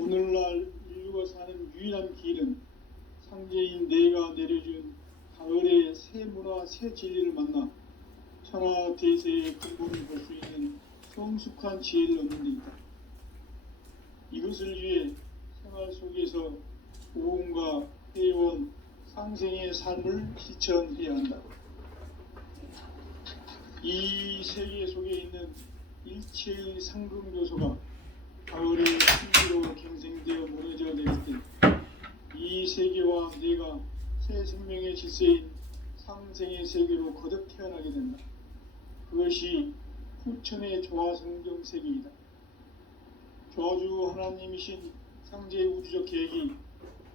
오늘날 인류가 사는 유일한 길은 상제인 내가 내려준 가을의 새 문화, 새 진리를 만나 천하 대세의 근본을 볼 수 있는 성숙한 지혜를 얻는 데 있다. 이것을 위해 생활 속에서 고음과 회원, 상생의 삶을 실천해야 한다. 이 세계 속에 있는 일체의 상금 요소가 가을의 신비로 갱생되어 무너져 내릴 때 이 세계와 내가 새 생명의 질서인 상생의 세계로 거듭 태어나게 된다. 그것이 후천의 조화성경 세계이다. 조화주 하나님이신 상제의 우주적 계획이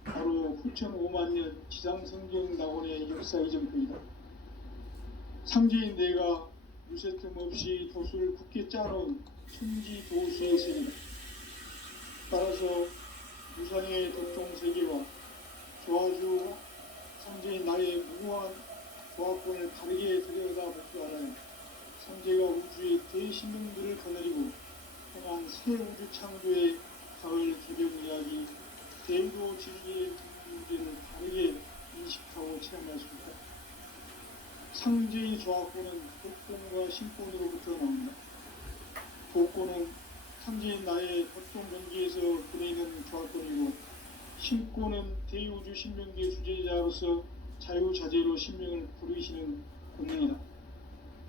바로 후천 5만년 지상성경 낙원의 역사 이전부이다. 상제인 내가 유세틈 없이 도수를 굳게 짜놓은 천지 도수의 세계다. 따라서 무상의 도통세계와 조화주 상제인 나의 무궁한 조화권을 바르게 들여다볼 줄 알아야 상제가 우주의 대신명들을 거느리고 행한 새 우주 창조의 가을 개벽 이야기, 대도 진리의 문제를 바르게 인식하고 체험할 수 있다. 상제의 조화권은 독권과 신권으로부터 나온다. 독권은 상제인 나의 보통 경기에서 보내는 조화권이고, 신권은 대우주 신명기의 주제자로서 자유자재로 신명을 부르시는 권능이다.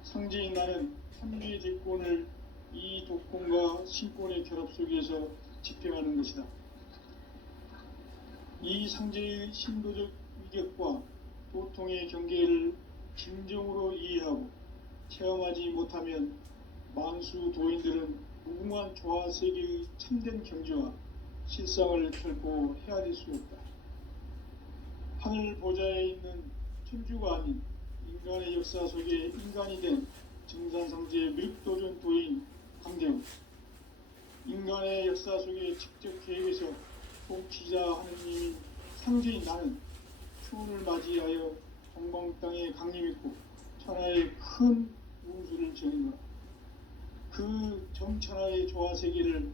상제인 나는 삼계의 대권을 이 독권과 신권의 결합 속에서 집행하는 것이다. 이 상제의 신도적 위격과 도통의 경계를 진정으로 이해하고 체험하지 못하면 만수 도인들은 무궁한 조화 세계의 참된 경지와 실상을 결코 헤아릴 수 없다. 하늘 보좌에 있는 천주가 아닌 인간의 역사 속에 인간이 된 증산상제의 밀도전 도인 강대우, 인간의 역사 속에 직접 계획해서 통치자 하느님인 상제인 나는 추운을 맞이하여 동방 땅에 강림했고 천하의 큰 우주를 정의노라. 그 정천하의 조화세계를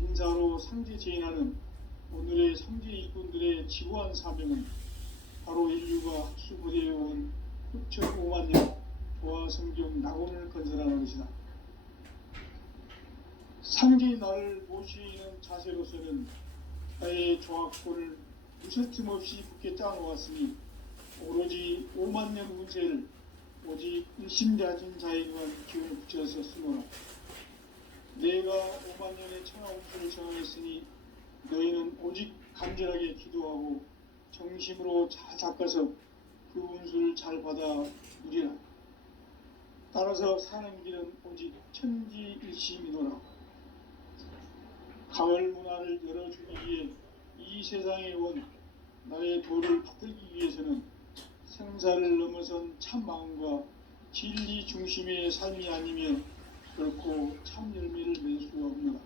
인사로 상제 제인하는 오늘의 상제 일꾼들의 지구한 사명은 바로 인류가 합수부대해온 6,5만 년 조화성경 낙원을 건설하는 것이다. 상제의 나를 모시는 자세로서는 나의 조화권을 무쇠틈 없이 굳게 짜놓았으니 오로지 5만 년 운세를 오직 일심자진 자에게만 기운을 붙여서 쓰노라. 내가 5만 년의 천하 운수를 정하였으니 너희는 오직 간절하게 기도하고 정심으로 잘 닦아서 그 운수를 잘 받아 누리라. 따라서 사는 길은 오직 천지일심이노라. 가을 문화를 열어주기 위해 이 세상에 온 나의 도를 붙들기 위해서는 생사를 넘어선 참 마음과 진리 중심의 삶이 아니면 결코 참 열매를 맺을 수가 없노라.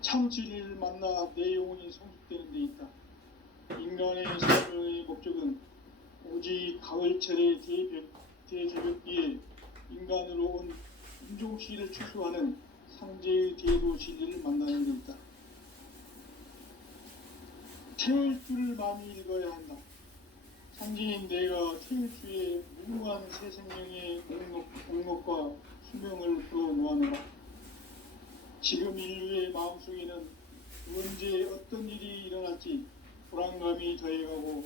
참 진리를 만나 내 영혼이 성숙되는 데 있다. 인간의 삶의 목적은 오직 가을철의 대개벽기에 인간으로 온 인종시를 추수하는 상제의 대도 진리를 만나는 데 있다. 태울 줄을 많이 읽어야 한다. 상제인 내가 태울 주의 무궁한 새 생명의 목록과 수명을 풀어놓아노라. 지금 인류의 마음속에는 언제 어떤 일이 일어날지 불안감이 더해가고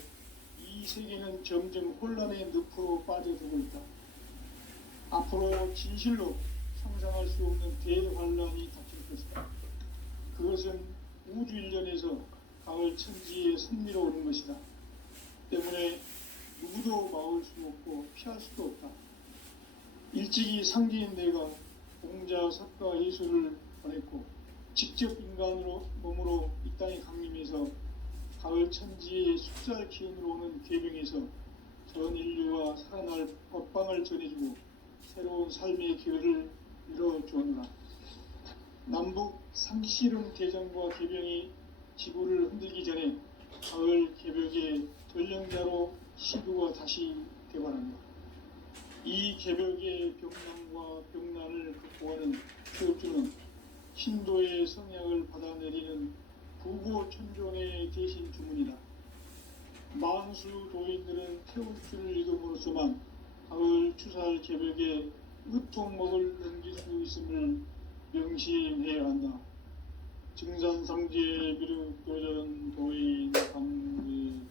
이 세계는 점점 혼란의 늪으로 빠져들고 있다. 앞으로 진실로 상상할 수 없는 대환란이 닥칠 것이다. 그것은 우주 일련에서 가을 천지의 섭리로 오는 것이다. 때문에 누구도 막을 수 없고 피할 수도 없다. 일찍이 상제인 내가 공자, 석가, 예수를 보냈고 직접 인간으로 몸으로 이 땅에 강림해서 가을 천지의 숫살 기운으로 오는 계명에서 전 인류와 살아날 법방을 전해주고 새로운 삶의 기회를 이뤄주었노라. 남북 상씨름 대전과 개병이 지구를 흔들기 전에 가을 개벽의 전령자로 시구가 다시 개발한다. 이 개벽의 병난과 병난을 극복하는 교주는 신도의 성향을 받아내리는 다수 도인들은 태울주를 읽음으로써만 가을 추살 개벽에 으통목을 넘길 수 있음을 명심해야 한다. 증산상제 비륵도전 도인 강대훈.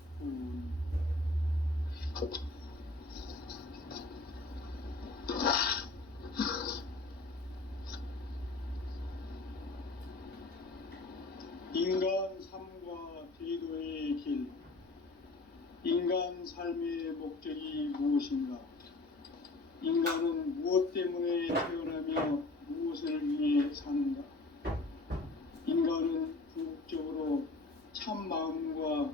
인간 삶과 대도의 길. 인간 삶의 목적이 무엇인가? 인간은 무엇 때문에 태어나며 무엇을 위해 사는가? 인간은 궁극적으로 참 마음과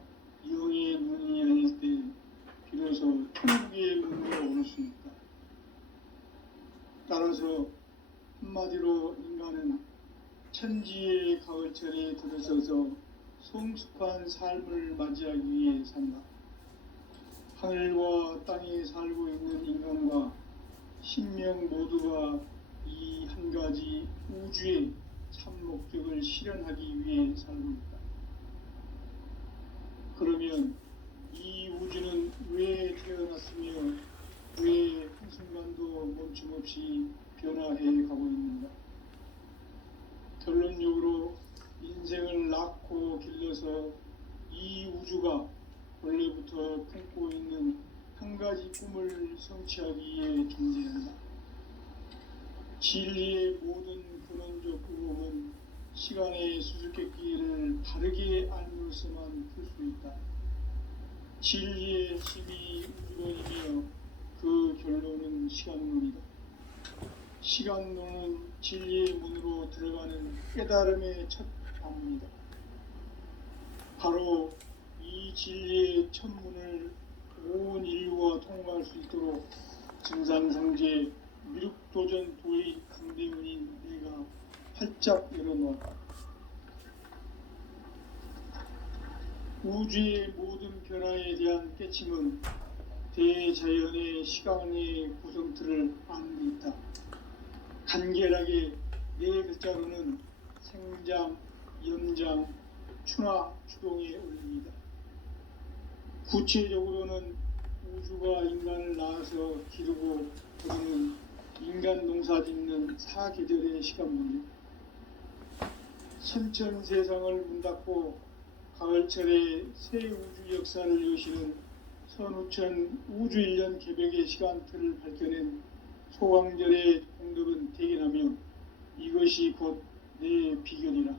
영의 눈이 열릴 때 비로소 천국의 문으로 올 수 있다. 따라서 한마디로 인간은 천지의 가을철에 들어서서 성숙한 삶을 맞이하기 위해 산다. 하늘과 땅에 살고 있는 인간과 신명 모두가 이 한 가지 우주의 참 목적을 실현하기 위해 살고 있다. 그러면 이 우주는 왜 태어났으며 왜 한순간도 멈춤없이 변화해 가고 있는가? 결론적으로 인생을 낳고 길러서 이 우주가 원래부터 품고 있는 한 가지 꿈을 성취하기 위해 존재한다. 진리의 모든 근원적 의혹은 시간의 수수께끼를 바르게 알므로서만 풀 수 있다. 진리의 힘이 우주론이며 그 결론은 시간론이다. 시간론은 진리의 문으로 들어가는 깨달음의 첫 방문이다. 바로 이 진리의 첫 문을 온 인류가 통과할 수 있도록 증산상제 미륵도전 도의 강대문인 내가 활짝 열어놓았다. 우주의 모든 변화에 대한 깨침은 대자연의 시간의 구성틀을 아는 데 있다. 간결하게 네 글자로는 생장, 연장, 추나 추동에 올립니다. 구체적으로는 우주가 인간을 낳아서 기르고 거두는 인간 농사 짓는 사계절의 시간문이다. 선천 세상을 문닫고 가을철에 새 우주 역사를 여시는 선우천 우주 1년 개벽의 시간틀을 밝혀낸 소강절의 공덕은 대견하며 이것이 곧 내 비결이라.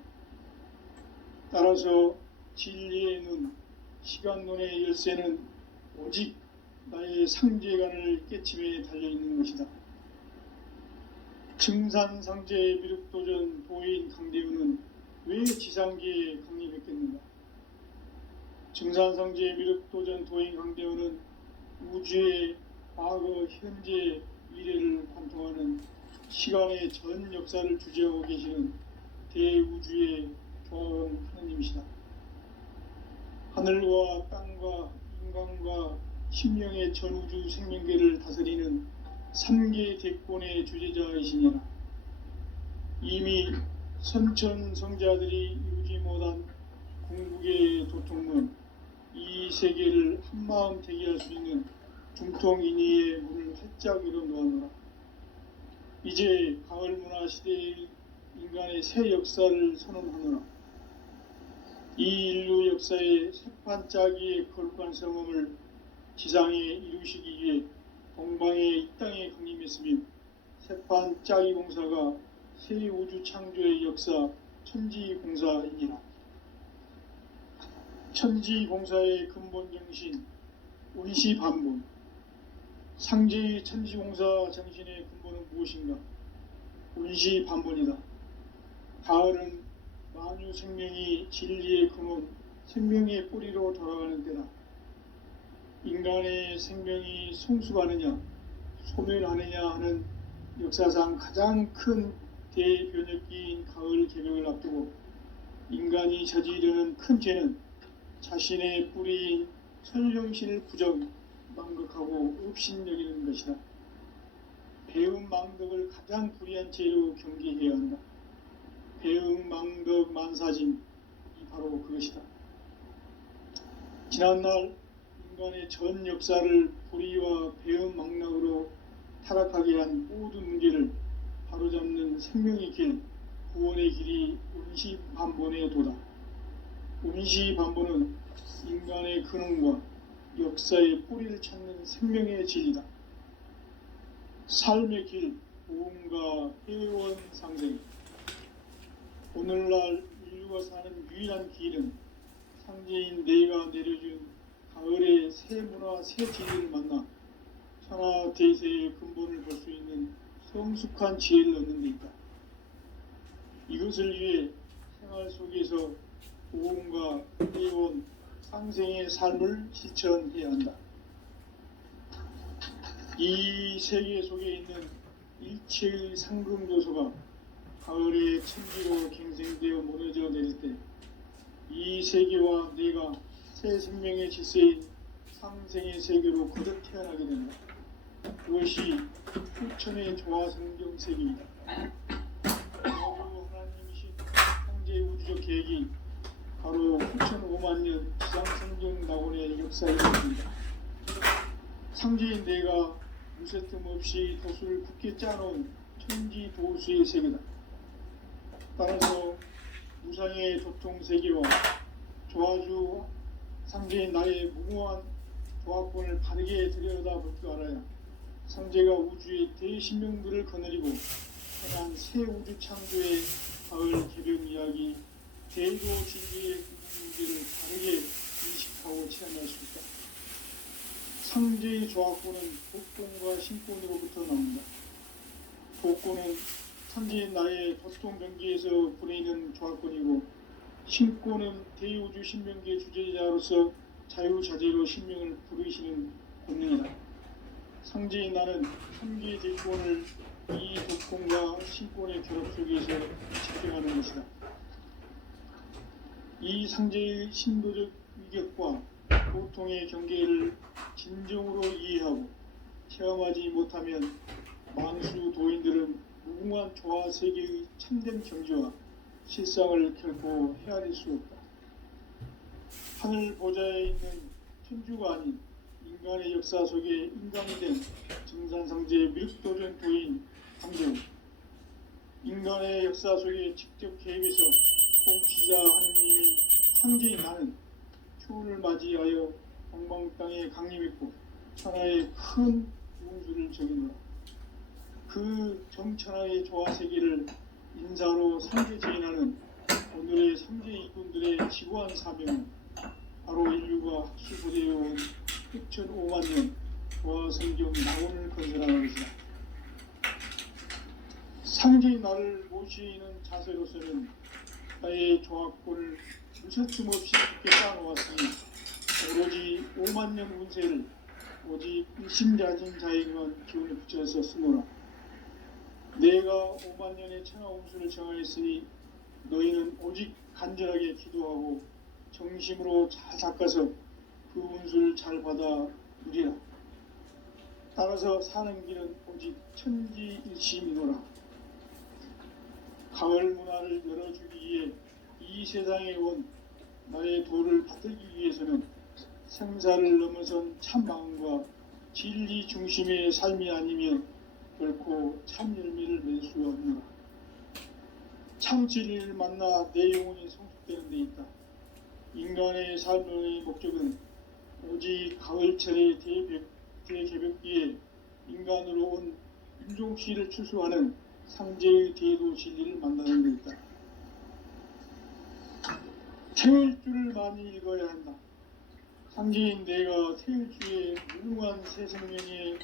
따라서 진리의 눈, 시간론의 열쇠는 오직 나의 상제관을 깨침에 달려있는 것이다. 증산상제 미륵도전 도인 강대훈은 왜 지상계에 강림했겠는가? 증산상제 미륵도전 도인 강대훈은 우주의 과거, 현재, 미래를 관통하는 시간의 전 역사를 주재하고 계시는 대우주의 조화원 하느님이시다. 하늘과 땅과 인간과 심령의 전우주 생명계를 다스리는 3계 대권의 주제자이시니라. 이미 선천성자들이 이루지 못한 궁극의 도통문, 이 세계를 한마음 대기할 수 있는 중통인의의 문을 활짝 열어놓았노라. 이제 가을 문화 시대의 인간의 새 역사를 선언하노라. 이 인류 역사의 새판짜기의 거룩한 성음을 지상에 이루시기 위해 동방의 이 땅에 강림했으며 새판짜기 공사가 새 우주 창조의 역사 천지공사이니라. 천지공사의 근본 정신 원시반본. 상제의 천지공사 정신의 근본은 무엇인가? 원시반본이다. 가을은 만유 생명이 진리의 근원, 생명의 뿌리로 돌아가는 때다. 인간의 생명이 성숙하느냐, 소멸하느냐 하는 역사상 가장 큰 대변혁기인 가을 개벽을 앞두고 인간이 저지르는 큰 죄는 자신의 뿌리인 선령신을 부정, 망극하고 업신여기는 것이다. 배음 망덕을 가장 불의한 죄로 경계해야 한다. 배음 망덕 만사진이 바로 그것이다. 지난날 인간의 전 역사를 불의와 배은망락으로 타락하게 한 모든 문제를 바로잡는 생명의 길, 구원의 길이 운시반본의 도다. 운시반본은 인간의 근원과 역사의 뿌리를 찾는 생명의 진리다. 삶의 길, 보험과 회원 상생. 오늘날 인류가 사는 유일한 길은 상제인 내가 내려준 가을의 새 문화, 새 진리를 만나 천하 대세의 근본을 볼 수 있는 성숙한 지혜를 얻는 데 있다. 이것을 위해 생활 속에서 보험과 회원 상생의 삶을 실천해야 한다. 이 세계 속에 있는 일체의 상금요소가 가을의 천지로 갱생되어 무너져 내릴 때 이 세계와 내가 새 생명의 질서인 상생의 세계로 거듭 태어나게 된다. 그것이 후천의 조화성경 세계이다. 하나님이신 창조의 우주적 계획이 바로 후천 5만 년 지상성경 낙원의 역사에 있습니다. 상제인 내가 무쇠틈 없이 도수를 굳게 짜놓은 천지 도수의 세계다. 따라서 무상의 도통 세계와 조화주 상제인 나의 무궁한 조합권을 바르게 들여다볼 줄 알아야 상제가 우주의 대신명들을 거느리고 행한 새 우주 창조의 가을 개변 이야기, 대도 진리의 문제를 바르게 인식하고 체험할 수 있다. 상제의 조합권은 복권과 신권으로부터 나온다. 복권은 상제인 나의 도통 경계에서 부리는 조합권이고, 신권은 대우주 신명계 주제자로서 자유자재로 신명을 부르시는 본능이다. 상제인 나는 삼계의 대권을 이 독권과 신권의 결합 속에서 집행하는 것이다. 이 상제의 신도적 위격과 고통의 경계를 진정으로 이해하고 체험하지 못하면 만수 도인들은 무궁한 조화 세계의 참된 경지와 실상을 결코 헤아릴 수 없다. 하늘 보좌에 있는 천주가 아닌 인간의 역사 속에 인간이 된 증산상제의 밀도전 도인 강재우, 인간의 역사 속에 직접 개입해서 통치자 하느님인 상제인 나는 추운을 맞이하여 동방 땅에 강림했고 천하의 큰 운수를 적이노라. 그 정천하의 조화 세계를 인사로 상제 제인하는 오늘의 상제 일꾼들의 지구한 사명은 바로 인류가 학수부대해온 6,5만 년 조화 성경 낙원을 건설하는 것이다. 상제의 나를 모시는 자세로서는 나의 조합권을 무쇠춤 없이 깊게 쌓아놓았으니 오로지 5만 년 운세를 오직 일심자진 자에게만 기운을 붙여서 쓰노라. 내가 5만 년의 천하 운수를 정하였으니 너희는 오직 간절하게 기도하고 정심으로 잘 닦아서 그 운수를 잘 받아 누리라. 따라서 사는 길은 오직 천지일심이노라. 가을 문화를 열어주기 위해 이 세상에 온 나의 도를 받들기 위해서는 생사를 넘어선 참 마음과 진리 중심의 삶이 아니면 결코 참 열매를 맺을 수 없노라. 참 진리를 만나 내 영혼이 성숙되는 데 있다. 인간의 삶의 목적은 오직 가을철의 대개벽기에 인간으로 온 윤종씨를 추수하는 상제의 대도 진리를 만나는 데 있다. 태울 줄을 많이 읽어야 한다. 상제인 내가 태울주의 무궁한 새 생명의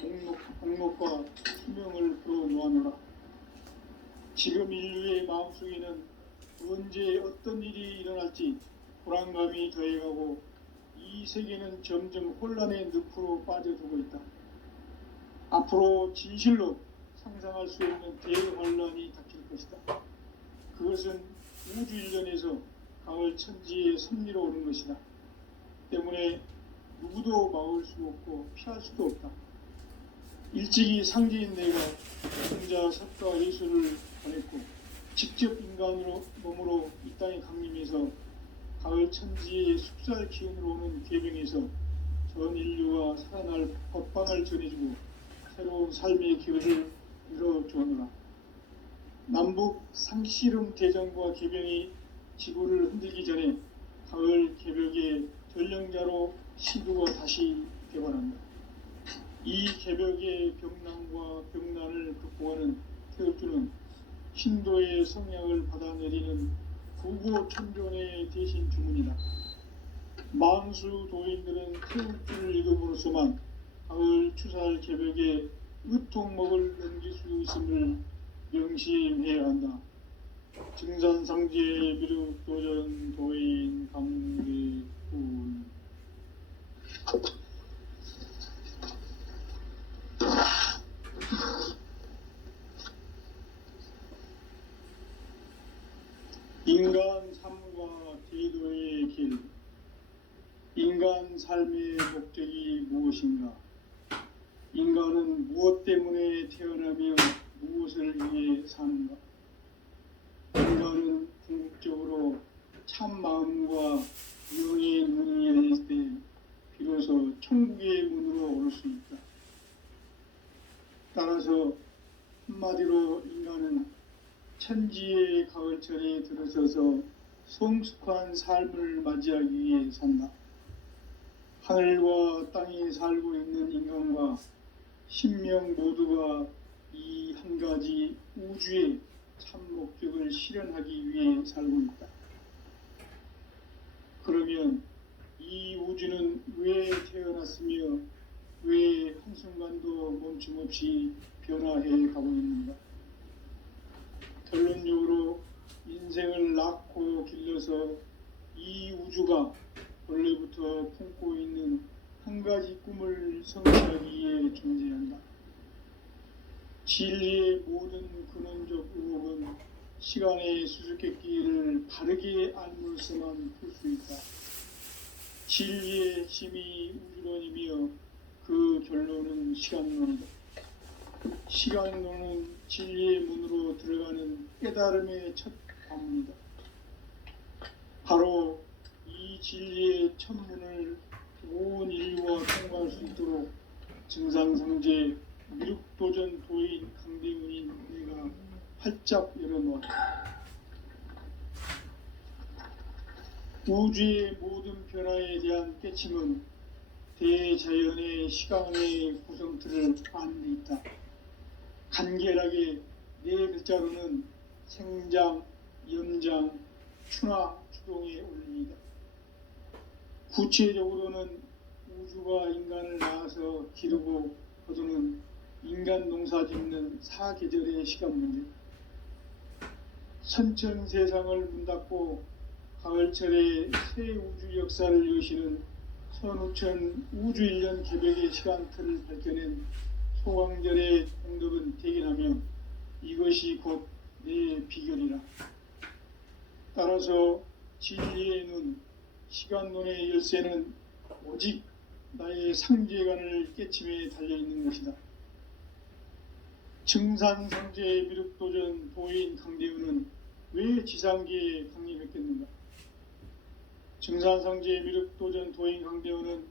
목록과 수명을 풀어놓아노라. 지금 인류의 마음속에는 언제 어떤 일이 일어날지 불안감이 더해가고 이 세계는 점점 혼란의 늪으로 빠져들고 있다. 앞으로 진실로 상상할 수 없는 대환란이 닥칠 것이다. 그것은 우주 일련에서 가을 천지의 섭리로 오는 것이다. 때문에 누구도 막을 수 없고 피할 수도 없다. 일찍이 상제인 내가 성자 석가 예수를 보냈고 직접 인간으로 몸으로 이 땅에 강림해서 가을 천지의 숙살 기운으로 오는 계명에서 전 인류가 살아날 법방을 전해주고 새로운 삶의 기회를 열어주었노라. 남북 상씨름 대전과 개병이 지구를 흔들기 전에 가을 개벽의 전령자로 시두가 다시 개발한다. 이 개벽의 병난과 병난을 극복하는 태극주는 신도의 성약을 받아내리는 구고천존의 대신 주문이다. 만수 도인들은 태극주를 읽음으로써만 가을 추살 개벽에 으통목을 넘길 수 있음을 명심해야 한다. 증산상제 미륵도전 도인 강대군. 인간 삶과 제도의 길. 인간 삶의 목적이 무엇인가? 인간은 무엇 때문에 태어나며 무엇을 위해 사는가? 인간은 궁극적으로 참 마음과 영의 눈이 열릴 때 비로소 천국의 문으로 올 수 있다. 따라서 한마디로 인간은 천지의 가을철에 들어서서 성숙한 삶을 맞이하기 위해 산다. 하늘과 땅에 살고 있는 인간과 신명 모두가 이 한 가지 우주의 참 목적을 실현하기 위해 살고 있다. 그러면 이 우주는 왜 태어났으며 왜 한순간도 멈춤없이 변화해 가고 있는가? 결론적으로 인생을 낳고 길러서 이 우주가 원래부터 품고 있는 한 가지 꿈을 성취하기 위해 존재한다. 진리의 모든 근원적 의혹은 시간의 수수께끼를 바르게 알므로서만 풀 수 있다. 진리의 핵심이 우주론이며 그 결론은 시간론이다. 시간론은 진리의 문으로 들어가는 깨달음의 첫 관문이다. 바로 이 진리의 첫 문을 온 인류가 통과할 수 있도록 증상상제 미륵도전 도인 강대훈인 내가 활짝 열어놓았다. 우주의 모든 변화에 대한 깨침은 대자연의 시간의 구성틀을 아는 데 있다. 간결하게 네 글자로는 생장, 연장, 추나, 추동의 원리이다. 구체적으로는 우주가 인간을 낳아서 기르고 거두는 인간 농사 짓는 사계절의 시간 문제. 선천 세상을 문 닫고 가을철에 새 우주 역사를 여시는 선우천 우주일년 개벽의 시간틀을 밝혀낸 소강절의 공덕은 대견하며 이것이 곧 내 비결이라. 따라서 진리의 눈, 시간론의 열쇠는 오직 나의 상제관을 깨침에 달려있는 것이다. 증산상제 미륵도전 도인 강대훈은 왜 지상계에 강림했겠는가? 증산상제 미륵도전 도인 강대훈은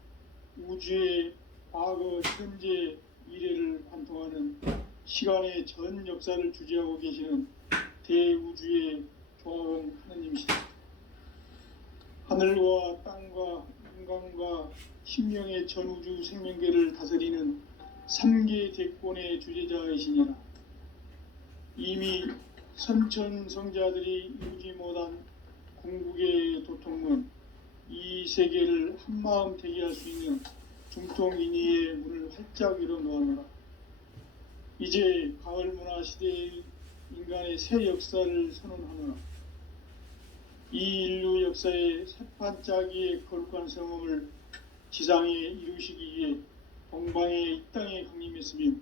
우주의 과거, 현재, 미래를 관통하는 시간의 전 역사를 주재하고 계시는 대우주의 조화원 하느님이시다. 하늘과 땅과 인간과 신명의 전우주 생명계를 다스리는 3계 대권의 주재자이시니라. 이미 선천성자들이 이루지 못한 궁극의 도통문, 이 세계를 한마음 되게 할 수 있는 중통인의의 문을 활짝 열어놓았노라. 이제 가을 문화 시대의 인간의 새 역사를 선언하노라. 이 인류 역사의 새판짜기의 거룩한 성험을 지상에 이루시기 위해 동방의 이 땅에 강림했으며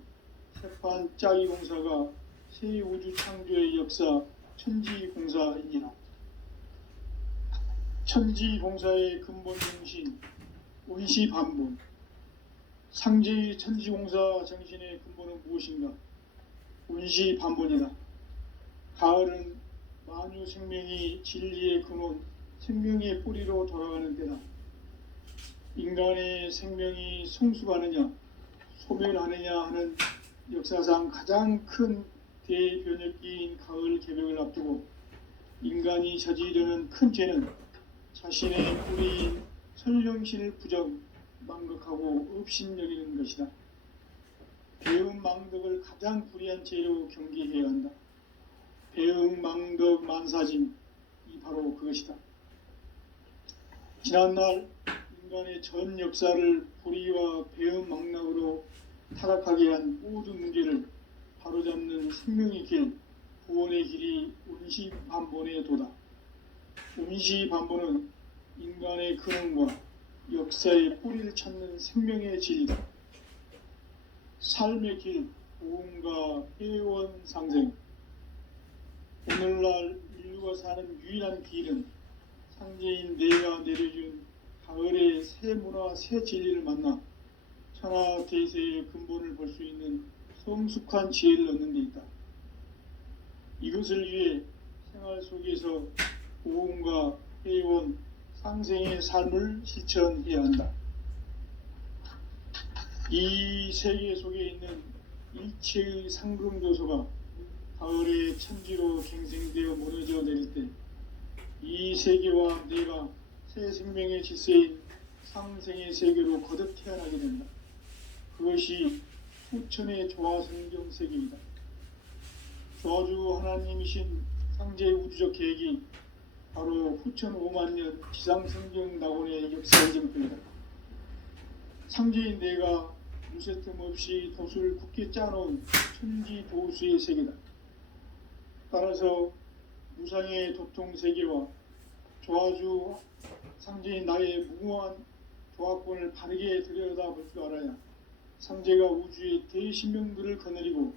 새판짜기 공사가 새 우주 창조의 역사 천지공사이니라. 천지공사의 근본 정신 원시반본. 상제의 천지공사 정신의 근본은 무엇인가? 원시반본이다. 가을은 만유 생명이 진리의 근원, 생명의 뿌리로 돌아가는 때다. 인간의 생명이 성숙하느냐 소멸하느냐 하는 역사상 가장 큰 대변혁기인 가을 개벽을 앞두고 인간이 저지르는 큰 죄는 자신의 뿌리인 선령신을 부정 망각하고 업신여기는 것이다. 배은망덕을 가장 불의한 죄로 경계해야 한다. 배은망덕 만사진 이 바로 그것이다. 지난날 인간의 전 역사를 불의와 배은망락으로 타락하게 한 모든 문제를 바로잡는 생명의 길, 구원의 길이 운시반본의 도다. 운시반본은 인간의 근원과 역사의 뿌리를 찾는 생명의 진리다. 삶의 길, 보험과 회원 상생. 오늘날 인류가 사는 유일한 길은 상제인 내가 내려준 가을의 새 문화, 새 진리를 만나 천하 대세의 근본을 볼 수 있는 성숙한 지혜를 얻는 데 있다. 이것을 위해 생활 속에서 보험과 회원, 상생의 삶을 실천해야 한다. 이 세계 속에 있는 일체의 상금조소가 가을의 천지로 갱생되어 무너져 내릴 때 이 세계와 내가 새 생명의 질서인 상생의 세계로 거듭 태어나게 된다. 그것이 후천의 조화성경 세계이다. 조화주 하나님이신 상제의 우주적 계획이 바로 후천 5만년 지상성경 낙원의 역사의 증표이다. 상제인 내가 무쇠 틈 없이 도수를 굳게 짜놓은 천지 도수의 세계다. 따라서 무상의 도통 세계와 조화주 상제인 나의 무궁한 조화권을 바르게 들여다볼 줄 알아야 상제가 우주의 대신명들을 거느리고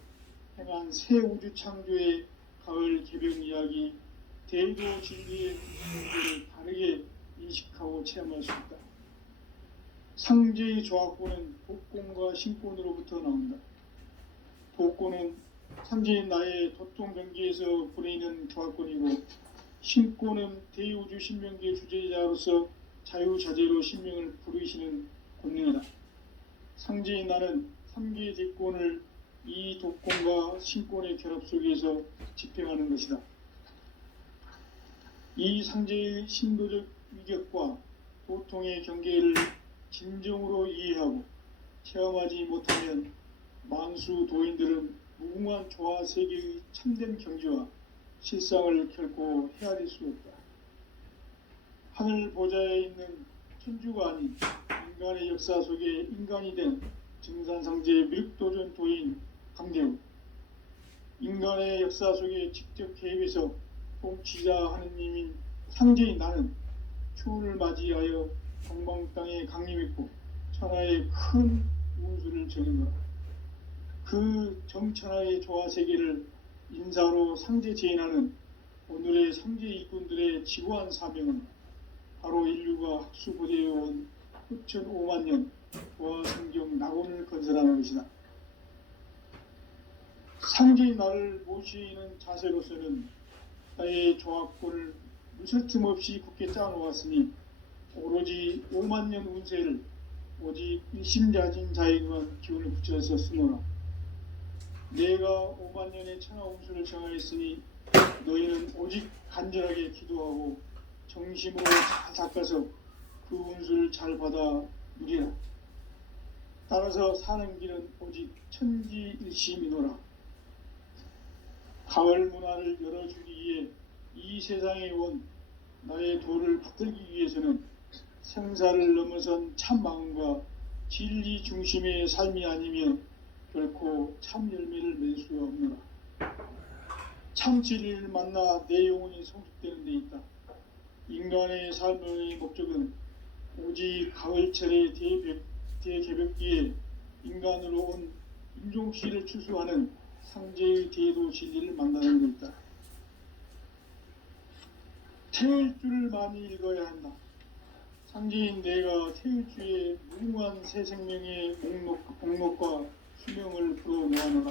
행한 새 우주 창조의 가을 개벽 이야기 대도 진리의 문제를 바르게 인식하고 체험할 수 있다. 상제의 조화권은 독권과 신권으로부터 나온다. 독권은 상제인 나의 도통 경계에서 보내는 조화권이고 신권은 대우주 신명기의 주제자로서 자유자재로 신명을 부르시는 권능이다. 상제인 나는 3개의 대권을 이 독권과 신권의 결합 속에서 집행하는 것이다. 이 상제의 신도적 위격과 도통의 경계를 진정으로 이해하고 체험하지 못하면 만수 도인들은 무궁한 조화 세계의 참된 경지와 실상을 결코 헤아릴 수 없다. 하늘 보좌에 있는 천주가 아닌 인간의 역사 속에 인간이 된 증산상제의 밀도전 도인 강대우, 인간의 역사 속에 직접 개입해서 통치자 하느님인 상제인 나는 추운을 맞이하여 동방 땅에 강림했고 천하의 큰 운수를 저는 거라. 그 정천하의 조화 세계를 인사로 상제 제인하는 오늘의 상제 일꾼들의 지구한 사명은 바로 인류가 학수고대해온 후천 5만년 조화 성경 낙원을 건설하는 것이다. 상제인 나를 모시는 자세로서는 나의 조화권을 무설틈 없이 굳게 짜놓았으니 오로지 5만년 운세를 오직 일심자진 자에게만 기운을 붙여서 쓰노라. 내가 5만년의 천하 운수를 정하였으니 너희는 오직 간절하게 기도하고 정심으로 잘 닦아서 그 운수를 잘 받아 누리라. 따라서 사는 길은 오직 천지일심이노라. 가을 문화를 열어주기 위해 이 세상에 온 나의 도를 붙들기 위해서는 생사를 넘어선 참 마음과 진리 중심의 삶이 아니면 결코 참 열매를 맺을 수가 없노라. 참 진리를 만나 내 영혼이 성숙되는 데 있다. 인간의 삶의 목적은 오직 가을철의 대개벽기에 인간으로 온 인종시를 추수하는 상제의 대도 진리를 만나는 데 있다. 태일주를 많이 읽어야 한다. 상제인 내가 태일주의 무궁한 새 생명의 목록과 수명을 불어놓아노라.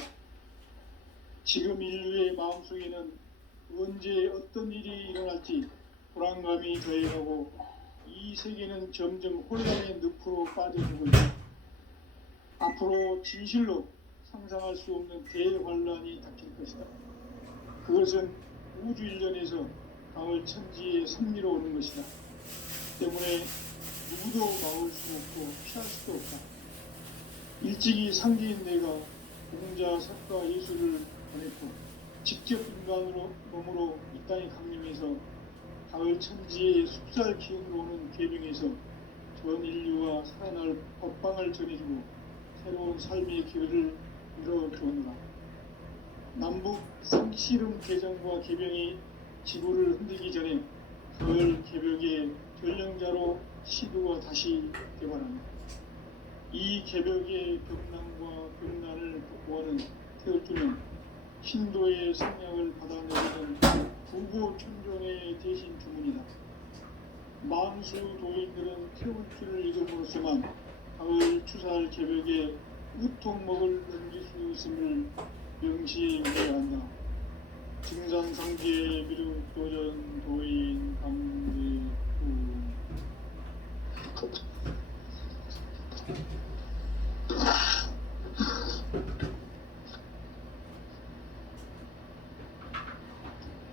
지금 인류의 마음속에는 언제 어떤 일이 일어날지 불안감이 더해가고 이 세계는 점점 혼란의 늪으로 빠져들고 있다. 앞으로 진실로 상상할 수 없는 대환란이 닥칠 것이다. 그것은 우주 일련에서 가을 천지의 섭리로 오는 것이다. 때문에 누구도 막을 수 없고 피할 수도 없다. 일찍이 상계인 내가 공자, 석가, 예수를 보냈고 직접 인간으로 몸으로 이 땅에 강림해서 가을 천지의 숲살 기운으로 오는 계명에서 전 인류와 살아날 법방을 전해주고 새로운 삶의 기회를 열어주었노라. 남북 상씨름 개정과 개병이 지구를 흔들기 전에 가을 개벽의 전령자로 시도가 다시 개발합니다. 이 개벽의 벽난과 벽난을 극복하는 태울주는 신도의 성량을 받아내는 부고천존의 대신 주문이다. 만수 도인들은 태울주를 이름으로서만 가을 추살 개벽에 우통목을 넘길 수 있음을 명시해야 한다. 증산상계 미륵 도전 도인 강대구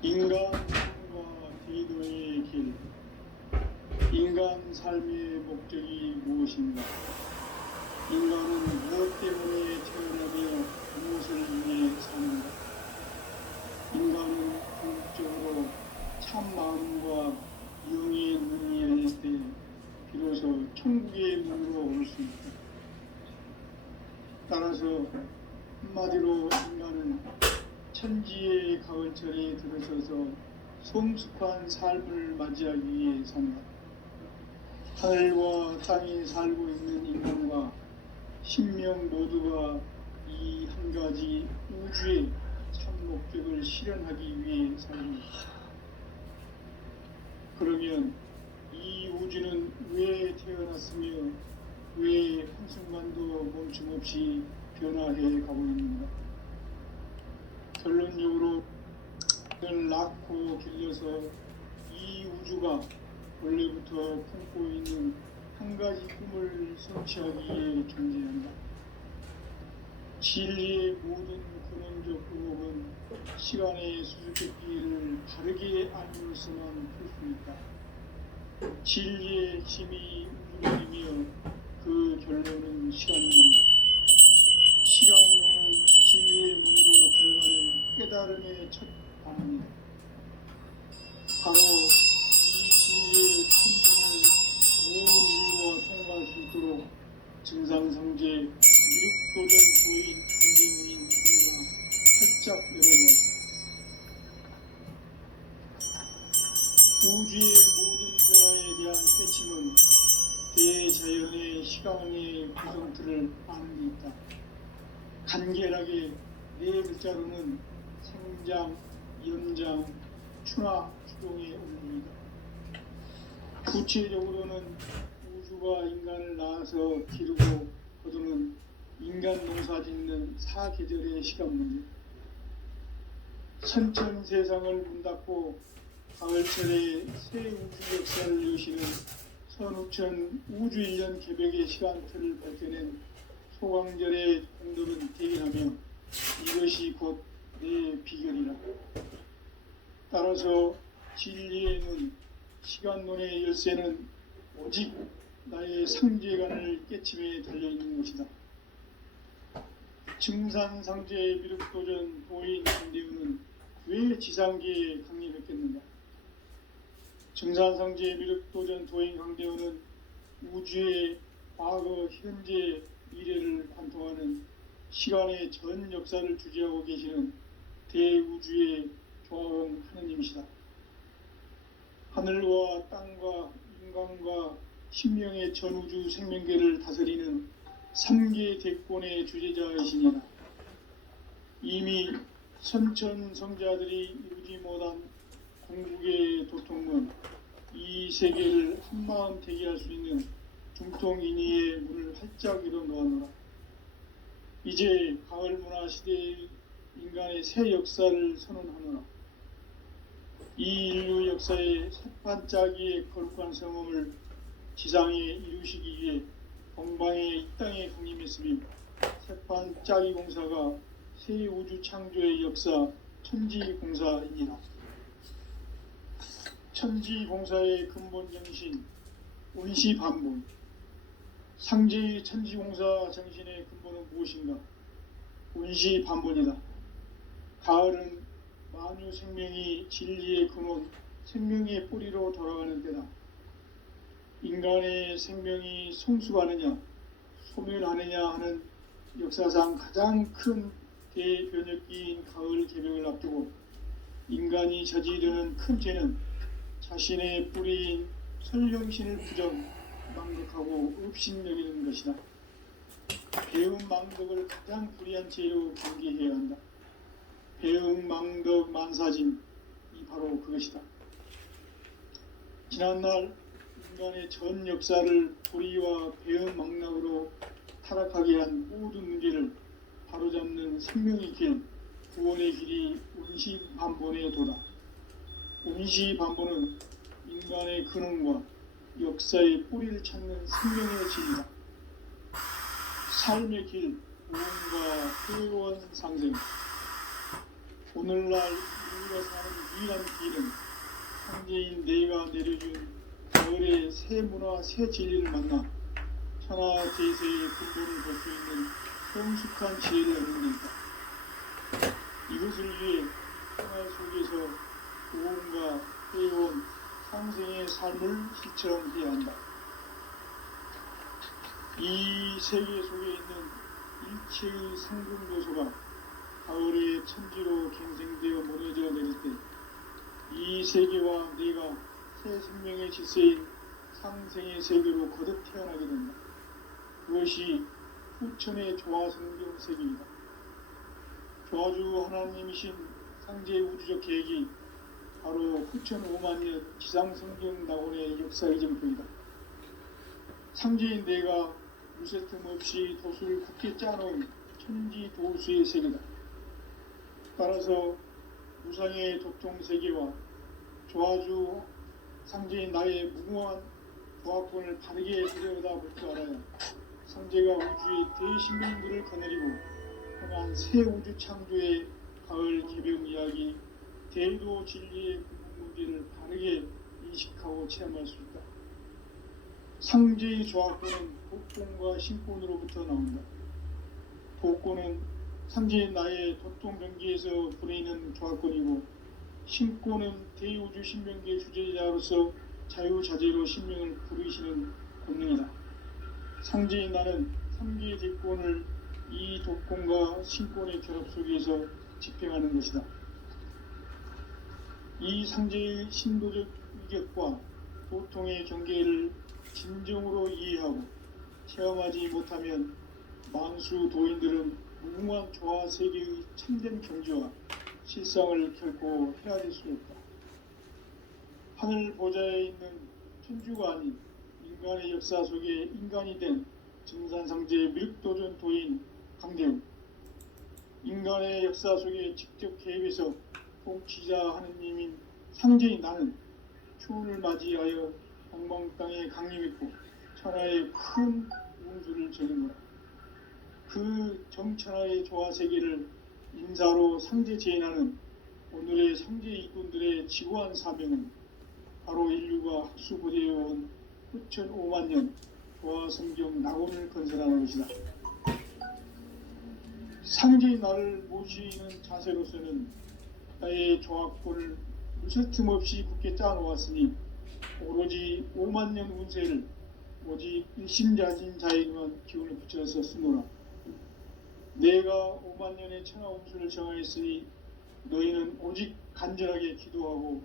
인간과 대도의 길. 인간 삶의 목적이 무엇인가? 인간은 무엇 때문에 태어나며 무엇을 위해 사는가? 인간은 궁극적으로 참 마음과 영의 눈이 열릴 때 비로소 천국의 문으로 올 수 있다. 따라서 한마디로 인간은 천지의 가을철에 들어서서 성숙한 삶을 맞이하기 위해 산다. 하늘과 땅에 살고 있는 인간과 신명 모두가 이 한 가지 우주의 참 목적을 실현하기 위해 살고 있다. 그러면 이 우주는 왜 태어났으며 왜 한순간도 멈춤없이 변화해 가고 있는가? 결론적으로 낳고 길러서 이 우주가 원래부터 품고 있는 한 가지 꿈을 성취하기에 존재한다. 진리의 모든 근원적 의혹은 시간의 수수께끼를 바르게 알므로서만 풀 수 있다. 진리의 핵심이 우주론이며 그 결론은 시간론이다. 시간론은 진리의 문으로 들어가는 깨달음의 첫 방안이다. 바로 이 진리의 천문을 온 인류가 통과할 수 있도록 증상성제 미륵도전 도인 강대문인 우리가 활짝 열어놓았다. 우주의 모든 변화에 대한 깨침은 대자연의 시간의 구성틀을 아는 데 있다. 간결하게 네 글자로는 생장, 연장, 추나 추동의 원리이다. 구체적으로는 우주가 인간을 낳아서 기르고 거두는 인간 농사 짓는 사계절의 시간 문제. 선천 세상을 문 닫고 가을철에 새 우주 역사를 여시는 선우천 우주일년 개벽의 시간틀을 밝혀낸 소강절의 공들은 대기하며 이것이 곧 내 비결이라. 따라서 진리의 눈, 시간론의 열쇠는 오직 나의 상제관을 깨침에 달려있는 것이다. 증산상제 미륵도전 도인 강대우는 왜 지상계에 강림했겠는가? 증산상제 미륵도전 도인 강대우는 우주의 과거, 현재, 미래를 관통하는 시간의 전 역사를 주재하고 계시는 대우주의 조화원 하느님이시다. 하늘과 땅과 인간과 신명의 전우주 생명계를 다스리는 3계 대권의 주재자이시니라. 이미 선천 성자들이 이루지 못한 궁극의 도통문, 이 세계를 한마음 되게 할 수 있는 중통인의의 문을 활짝 열어 놓아노라. 이제 가을 문화 시대의 인간의 새 역사를 선언하노라. 이 인류 역사의 새반짝이의 거룩한 성험을 지상에 이루시기 위해 동방의 이 땅에 강림했으며 새반짝이 공사가 새 우주 창조의 역사 천지공사이니라. 천지공사의 근본 정신 운시반본. 상제의 천지공사 정신의 근본은 무엇인가? 운시반본이다. 가을은 만유 생명이 진리의 근원, 생명의 뿌리로 돌아가는 때다. 인간의 생명이 성숙하느냐, 소멸하느냐 하는 역사상 가장 큰 대변혁기인 가을 개명을 앞두고 인간이 저지르는 큰 죄는 자신의 뿌리인 설령신을 부정, 망덕하고 업신여기는 것이다. 배음 망덕을 가장 불의한 죄로 경계해야 한다. 배음 망덕 만사진이 바로 그것이다. 지난날 인간의 전 역사를 불의와 배음 망락으로 타락하게 한 모든 문제를 바로잡는 생명의 길, 구원의 길이 운시반본의 도다. 운시반본은 인간의 근원과 역사의 뿌리를 찾는 생명의 진리다. 삶의 길, 구원과 회원 상생. 오늘날 우리가 사는 유일한 길은 상제인 내가 내려준 가을의 새 문화, 새 진리를 만나 천하 제세의 근본을 볼 수 있는 성숙한 지혜를 얻는 것이다. 이것을 위해 생활 속에서 구원과 회원, 상생의 삶을 실천해야 한다. 이 세계 속에 있는 일체의 성공 요소가 가을의 천지로 갱생되어 무너져 내릴 때 이 세계와 내가 새 생명의 질서인 상생의 세계로 거듭 태어나게 된다. 그것이 후천의 조화성경 세계이다. 조화주 하나님이신 상제의 우주적 계획이 바로 후천 5만년 지상성경 낙원의 역사의 증거이다. 상제인 내가 무쇠 틈 없이 도수를 굳게 짜놓은 천지 도수의 세계다. 따라서 무상의 도통세계와 조화주 상제인 나의 무궁한 조합권을 바르게 들여다 볼 줄 알아야 상제가 우주의 대신명들을 거느리고 행한 새 우주 창조의 가을 개병 이야기, 대도 진리의 문제를 바르게 인식하고 체험할 수 있다. 상제의 조합권은 도권과 신권으로부터 나온다. 도권은 상제인 나의 도통병기에서 부리는 조합권이고, 신권은 대우주 신명기의 주제자로서 자유자재로 신명을 부르시는 권능이다. 상제인 나는 상계의 대권을 이 도권과 신권의 결합 속에서 집행하는 것이다. 이 상제의 신도적 위격과 도통의 경계를 진정으로 이해하고 체험하지 못하면 만수 도인들은 무궁한 조화 세계의 참된 경지와 실상을 결코 헤아릴 수 없다. 하늘 보좌에 있는 천주가 아닌 인간의 역사 속에 인간이 된 증산상제의 밀도전 도인 강대우, 인간의 역사 속에 직접 개입해서 통치자 하느님인 상제인 나는 추운을 맞이하여 방방 땅에 강림했고 천하의 큰 운수를 저는 거라. 그 정천하의 조화세계를 인사로 상제 제인하는 오늘의 상제 일꾼들의 지구한 사명은 바로 인류가 학수부대해온 후천 5만년 조화성경 낙원을 건설하는 것이다. 상제의 나를 모시는 자세로서는 나의 조합권을 무쇠 틈 없이 굳게 짜놓았으니 오로지 5만년 운세를 오직 일심자진 자에게만 기운을 붙여서 쓰노라. 내가 5만년의 천하 운수를 정하였으니 너희는 오직 간절하게 기도하고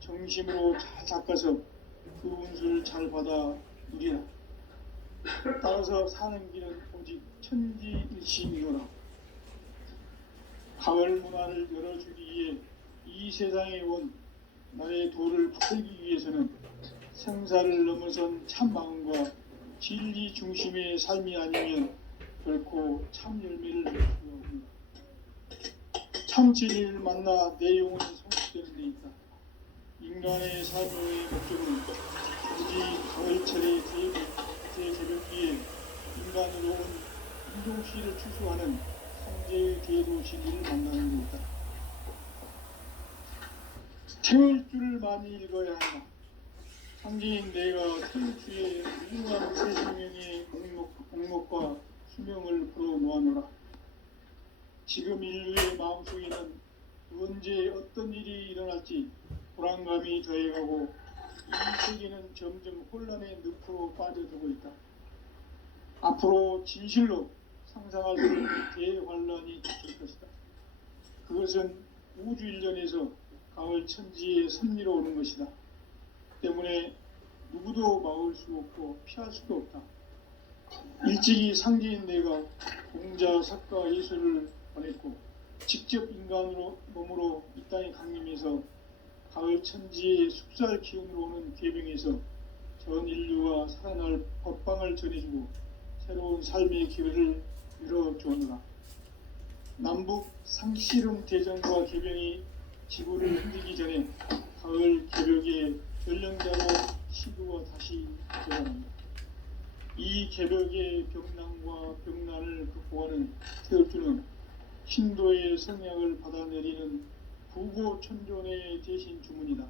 정심으로 잘 닦아서 그 운수를 잘 받아 누리라. 따라서 사는 길은 오직 천지일심이로라. 가을 문화를 열어주기 위해 이 세상에 온 나의 도를 붙들기 위해서는 생사를 넘어선 참 마음과 진리 중심의 삶이 아니면 결코 참 열매를 낼 수 없다. 참 진리를 만나 내 영혼이 성숙되는 데 있다. 인간의 삶의 목적은 오직 가을철의 대개벽기에 인간으로 온 인종시를 추수하는 상제의 대도 시기를 만나는 것이다. 태울 줄을 많이 읽어야 한다. 상제인 내가 태울 주에 무궁한 새 생명의 목록과 수명을 풀어놓아노라. 지금 인류의 마음속에는 언제 어떤 일이 일어날지 불안감이 더해가고 이 세계는 점점 혼란의 늪으로 빠져들고 있다. 앞으로 진실로 상상할 수 없는 대환란이 닥칠 것이다. 그것은 우주 일련에서 가을 천지의 섭리로 오는 것이다. 때문에 누구도 막을 수 없고 피할 수도 없다. 일찍이 상제인 내가 공자, 석가, 예술을 보냈고 직접 인간으로 몸으로 이 땅에 강림해서 가을 천지의 숙살 기운으로 오는 계병에서 전 인류가 살아날 법방을 전해주고 새로운 삶의 기회를 열어주었노라. 남북 상씨름 대전과 계병이 지구를 흔들기 전에 가을 개벽의 전령자로 시구가 다시 되어갑니다. 이 개벽의 병난과 병난을 극복하는 태울주는 신도의 성약을 받아내리는 부고천존의 대신 주문이다.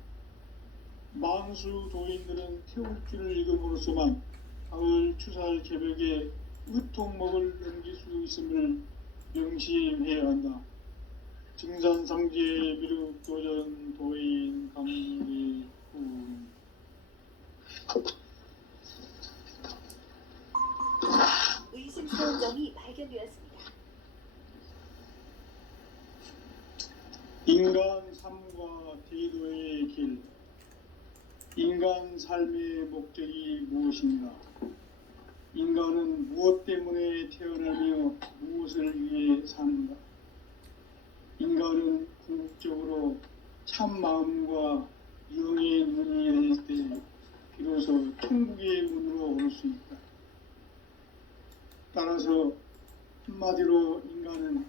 망수 도인들은 태울주를 읽음으로써만 가을 추살 개벽의 으통목을 넘길 수 있음을 명심해야 한다. 증산상제 미륵도전 도인 강리 의심스러운 점이 발견되었습니다. 인간 삶과 대도의 길. 인간 삶의 목적이 무엇인가? 인간은 무엇 때문에 태어나며 무엇을 위해 사는가? 인간은 궁극적으로 참 마음과 영의 눈이 열릴 때 비로소 천국의 문으로 올 수 있다. 따라서 한마디로 인간은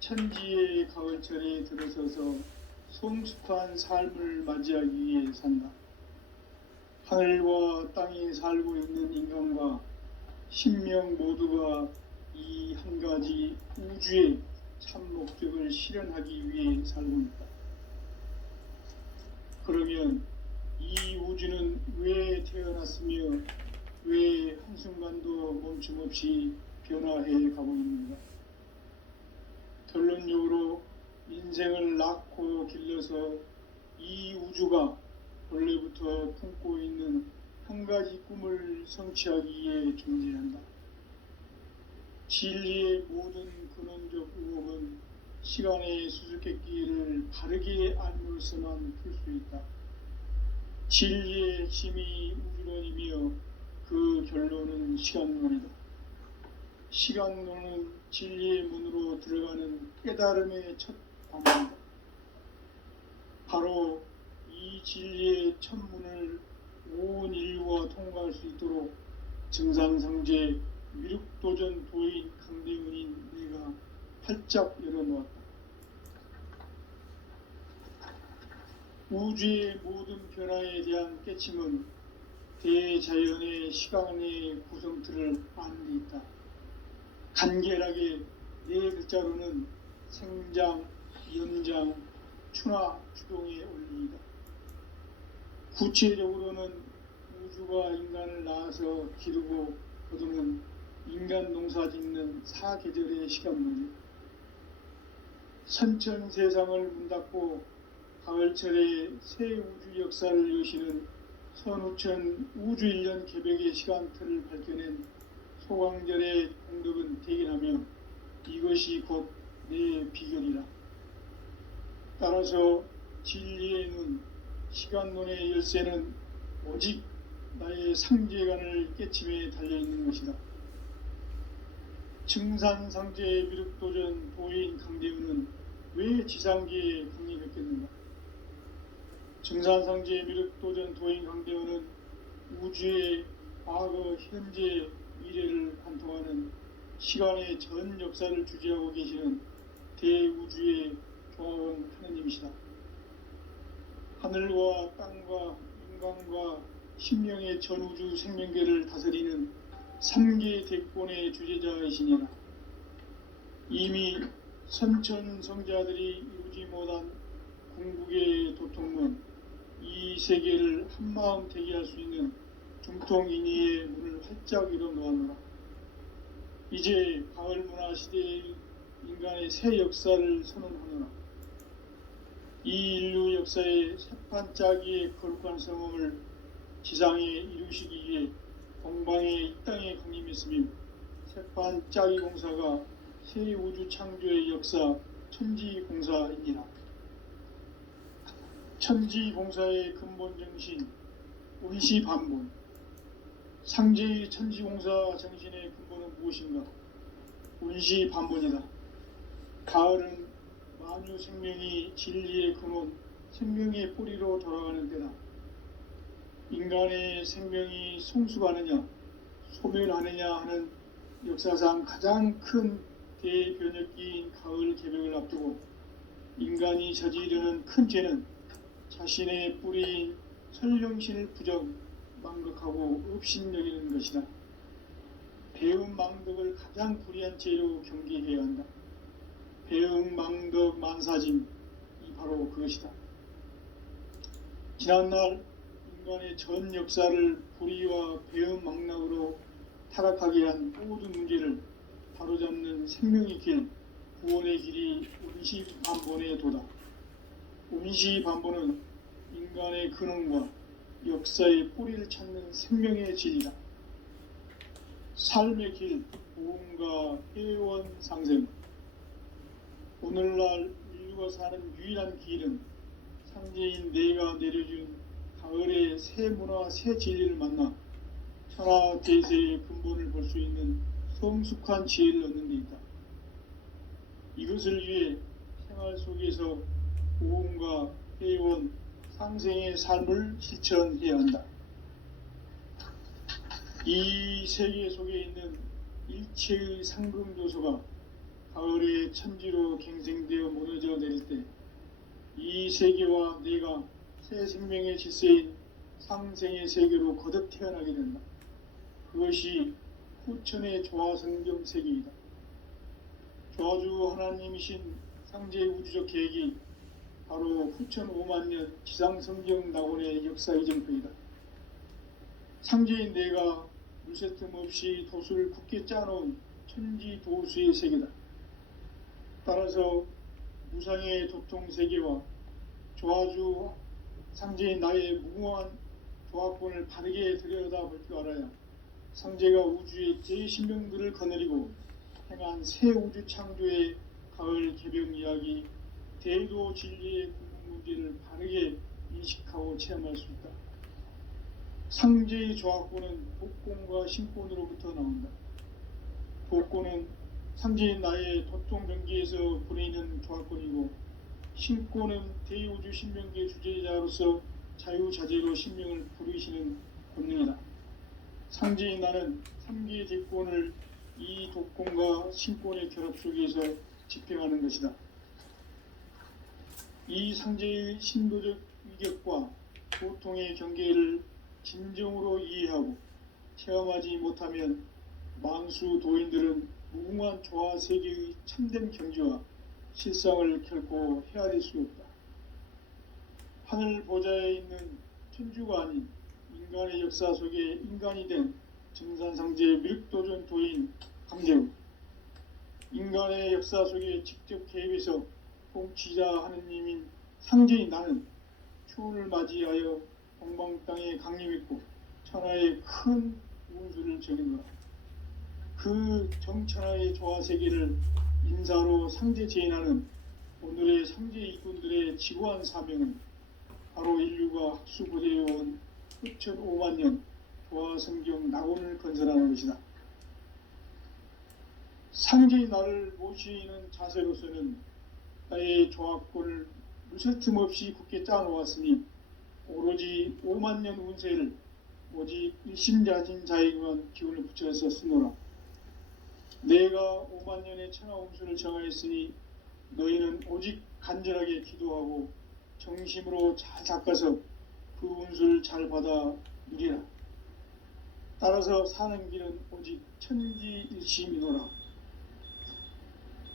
천지의 가을철에 들어서서 성숙한 삶을 맞이하기 위해 산다. 하늘과 땅에 살고 있는 인간과 신명 모두가 이 한 가지 우주의 참 목적을 실현하기 위해 살고 있다. 그러면 이 우주는 왜 태어났으며 왜 한순간도 멈춤없이 변화해 가고 있는가? 결론적으로 인생을 낳고 길러서 이 우주가 원래부터 품고 있는 한 가지 꿈을 성취하기 위해 존재한다. 진리의 모든 근원적 의혹은 시간의 수수께끼를 바르게 알므로서만 풀 수 있다. 진리의 핵심이 우주론이며 그 결론은 시간론이다. 시간론은 진리의 문으로 들어가는 깨달음의 첫 방문이다. 바로 이 진리의 첫 문을 온 인류가 통과할 수 있도록 증산상제 미륵도전 도인 강대문인 내가 활짝 열어놓았다. 우주의 모든 변화에 대한 깨침은 대자연의 시간의 구성틀을 아는 데 있다. 간결하게 네 글자로는 생장, 연장, 추나 추동의 원리이다. 구체적으로는 우주가 인간을 낳아서 기르고 거두는 인간 농사 짓는 사계절의 시간문이 선천 세상을 문닫고 가을철에 새 우주 역사를 여시는 선우천 우주일년 개벽의 시간틀을 밝혀낸 소강절의 공덕은 대견하며 이것이 곧 내 비결이라. 따라서 진리의 눈, 시간론의 열쇠는 오직 나의 상제관을 깨침에 달려있는 것이다. 증산상제 미륵도전 도인 강대훈은 왜 지상계에 강림했겠는가? 증산상제 미륵도전 도인 강대훈은 우주의 과거, 현재, 미래를 관통하는 시간의 전 역사를 주재하고 계시는 대우주의 조화원 하느님이시다. 하늘과 땅과 인간과 신명의 전우주 생명계를 다스리는 3개 대권의 주제자이시니라. 이미 선천성자들이 이루지 못한 궁극의 도통문, 이 세계를 한마음 되게 할 수 있는 중통인의의 문을 활짝 열어놓았노라. 이제 가을 문화 시대의 인간의 새 역사를 선언하노라. 이 인류 역사의 새판짜기의 거룩한 성공을 지상에 이루시기 위해 동방의 이 땅에 강림했으며, 새판짜기 공사가 새 우주 창조의 역사 천지공사이니라. 천지공사의 근본 정신 운시반본. 상제의 천지공사 정신의 근본은 무엇인가? 운시반본이다. 가을은 만유 생명이 진리의 근원, 생명의 뿌리로 돌아가는 때다. 인간의 생명이 성숙하느냐 소멸하느냐 하는 역사상 가장 큰 대변혁기인 가을 개벽을 앞두고 인간이 저지르는 큰 죄는 자신의 뿌리인 설령신을 부정 망극하고 업신여기는 것이다. 배음 망덕을 가장 불의한 죄로 경계해야 한다. 배음 망덕 만사진, 이 바로 그것이다. 지난날 인간의 전 역사를 불의와 배음 망락으로 타락하게 한 모든 문제를 바로잡는 생명의 길, 구원의 길이 운시반본의 도다. 운시반본은 인간의 근원과 역사의 뿌리를 찾는 생명의 진이다. 삶의 길, 보험과 회원 상생. 오늘날 인류가 사는 유일한 길은 상제인 내가 내려준 가을의 새 문화, 새 진리를 만나 천하 대세의 근본을 볼 수 있는 성숙한 지혜를 얻는 데 있다. 이것을 위해 생활 속에서 보험과 회원, 상생의 삶을 실천해야 한다. 이 세계 속에 있는 일체의 상금 요소가 가을의 천지로 갱생되어 무너져 내릴 때 이 세계와 내가 새 생명의 질서인 상생의 세계로 거듭 태어나게 된다. 그것이 후천의 조화성경 세계이다. 조화주 하나님이신 상제의 우주적 계획이 바로 후천 5만년 지상성경 낙원의 역사 이정표이다. 상제인 내가 물새 틈 없이 도수를 굳게 짜놓은 천지도수의 세계다. 따라서 무상의 도통세계와 조화주 상제인 나의 무궁한 조화권을 바르게 들여다볼 줄 알아야 상제가 우주의 제10명들을 거느리고 행한 새 우주 창조의 가을 개벽 이야기, 대도 진리의 궁극 문제를 바르게 인식하고 체험할 수 있다. 상제의 조화권은 복권과 신권으로부터 나온다. 복권은 상제인 나의 도통 경계에서 보내는 조화권이고, 신권은 대우주 신명계 주제자로서 자유자재로 신명을 부르시는 권능이다. 상제인 나는 3개의 대권을 이 독권과 신권의 결합 속에서 집행하는 것이다. 이 상제의 신도적 위격과 고통의 경계를 진정으로 이해하고 체험하지 못하면 만수 도인들은 무궁한 조화 세계의 참된 경지와 실상을 결코 헤아릴 수 없다. 하늘 보좌에 있는 천주가 아닌 인간의 역사 속에 인간이 된 증산상제의 밀도전 도인 강재우, 인간의 역사 속에 직접 개입해서 통치자 하느님인 상제인 나는 추운을 맞이하여 동방 땅에 강림했고 천하의 큰 운수를 정해놓아 그 정천하의 조화세계를 인사로 상제 제인하는 오늘의 상제 일꾼들의 지구한 사명은 바로 인류가 학수고대해온 후천 5만년 조화성경 낙원을 건설하는 것이다. 상제의 나를 모시는 자세로서는 나의 조화권을 무쇠 틈 없이 굳게 짜놓았으니 오로지 5만년 운세를 오직 일심자진 자에게만 기운을 붙여서 쓰노라. 내가 5만년의 천하 운수를 정하였으니 너희는 오직 간절하게 기도하고 정심으로 잘 닦아서 그 운수를 잘 받아 누리라. 따라서 사는 길은 오직 천지일심이노라.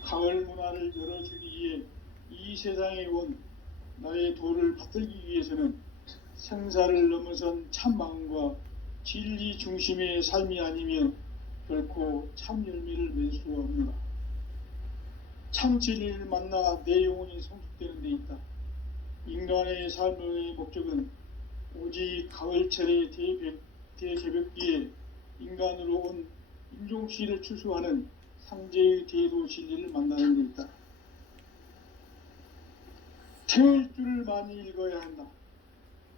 가을 문화를 열어주기 위해 이 세상에 온 나의 도를 받들기 위해서는 생사를 넘어선 참 마음과 진리 중심의 삶이 아니면 결코 참 열매를 맺을 수가 없노라. 참 진리를 만나 내 영혼이 성숙되는 데 있다. 인간의 삶의 목적은 오직 가을철의 대개벽기에 인간으로 온 인종시를 추수하는 상제의 대도 진리를 만나는 데 있다. 태울 줄을 많이 읽어야 한다.